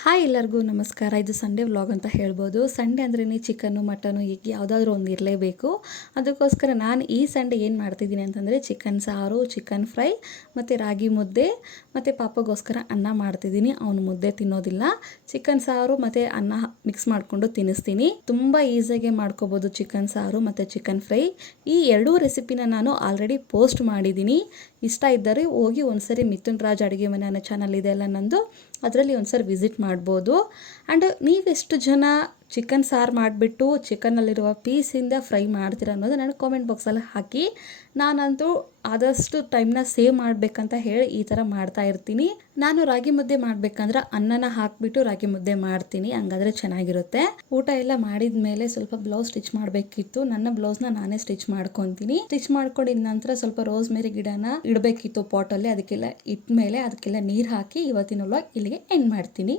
Hi ಎಲ್ಲರಿಗೂ ನಮಸ್ಕಾರ. ಇದು ಸಂಡೇ ವ್ಲಾಗ್ ಅಂತ ಹೇಳ್ಬೋದು. ಸಂಡೇ ಅಂದ್ರೇ ಚಿಕನ್ನು ಮಟನು ಎಗ್ ಯಾವುದಾದ್ರೂ ಒಂದು ಇರಲೇಬೇಕು. ಅದಕ್ಕೋಸ್ಕರ ನಾನು ಈ ಸಂಡೇ ಏನು ಮಾಡ್ತಿದ್ದೀನಿ ಅಂತಂದರೆ ಚಿಕನ್ ಸಾರು, ಚಿಕನ್ ಫ್ರೈ ಮತ್ತು ರಾಗಿ ಮುದ್ದೆ ಮತ್ತು ಪಾಪಗೋಸ್ಕರ ಅನ್ನ ಮಾಡ್ತಿದ್ದೀನಿ. ಅವನು ಮುದ್ದೆ ತಿನ್ನೋದಿಲ್ಲ. ಚಿಕನ್ ಸಾರು ಮತ್ತು ಅನ್ನ ಮಿಕ್ಸ್ ಮಾಡಿಕೊಂಡು ತಿನ್ನಿಸ್ತೀನಿ. ತುಂಬ ಈಸಿಯಾಗಿ ಮಾಡ್ಕೋಬೋದು ಚಿಕನ್ ಸಾರು ಮತ್ತು ಚಿಕನ್ ಫ್ರೈ. ಈ ಎರಡೂ ರೆಸಿಪಿನ ನಾನು ಆಲ್ರೆಡಿ ಪೋಸ್ಟ್ ಮಾಡಿದ್ದೀನಿ. ಇಷ್ಟ ಇದ್ದರೆ ಹೋಗಿ ಒಂದ್ಸರಿ ಮಿಥುನ್ ರಾಜ್ ಅಡುಗೆ ಮನೆ ಅನ್ನೋ ಚಾನಲ್ ಇದೆ ಅಲ್ಲ ನಂದು, ಅದರಲ್ಲಿ ಒಂದ್ಸರಿ ವಿಸಿಟ್ ಮಾಡ್ಬೋದು. ಆ್ಯಂಡ್ ನೀವೆಷ್ಟು ಜನ ಚಿಕನ್ ಸಾರು ಮಾಡಿಬಿಟ್ಟು ಚಿಕನ್ನಲ್ಲಿರುವ ಪೀಸಿಂದ ಫ್ರೈ ಮಾಡ್ತೀರ ಅನ್ನೋದು ನನಗೆ ಕಾಮೆಂಟ್ ಬಾಕ್ಸಲ್ಲಿ ಹಾಕಿ. ನಾನಂತೂ ಆದಷ್ಟು ಟೈಮ್ನ ಸೇವ್ ಮಾಡಬೇಕಂತ ಹೇಳಿ ಈ ಥರ ಮಾಡ್ತಾ ಇರ್ತೀನಿ. ನಾನು ರಾಗಿ ಮುದ್ದೆ ಮಾಡಬೇಕಂದ್ರೆ ಅನ್ನನ ಹಾಕಿಬಿಟ್ಟು ರಾಗಿ ಮುದ್ದೆ ಮಾಡ್ತೀನಿ, ಹಂಗಾದ್ರೆ ಚೆನ್ನಾಗಿರುತ್ತೆ. ಊಟ ಎಲ್ಲ ಮಾಡಿದ ಮೇಲೆ ಸ್ವಲ್ಪ ಬ್ಲೌಸ್ ಸ್ಟಿಚ್ ಮಾಡಬೇಕಿತ್ತು. ನನ್ನ ಬ್ಲೌಸ್ನ ನಾನೇ ಸ್ಟಿಚ್ ಮಾಡ್ಕೊತೀನಿ. ಸ್ಟಿಚ್ ಮಾಡ್ಕೊಂಡಿದ ನಂತರ ಸ್ವಲ್ಪ ರೋಸ್ ಮೇರಿ ಗಿಡನ ಇಡಬೇಕಿತ್ತು ಪಾಟಲ್ಲಿ. ಅದಕ್ಕೆಲ್ಲ ಇಟ್ಮೇಲೆ ಅದಕ್ಕೆಲ್ಲ ನೀರು ಹಾಕಿ ಇವತ್ತಿನ ವ್ಲಾಗ್ ಇಲ್ಲಿಗೆ ಎಂಡ್ ಮಾಡ್ತೀನಿ.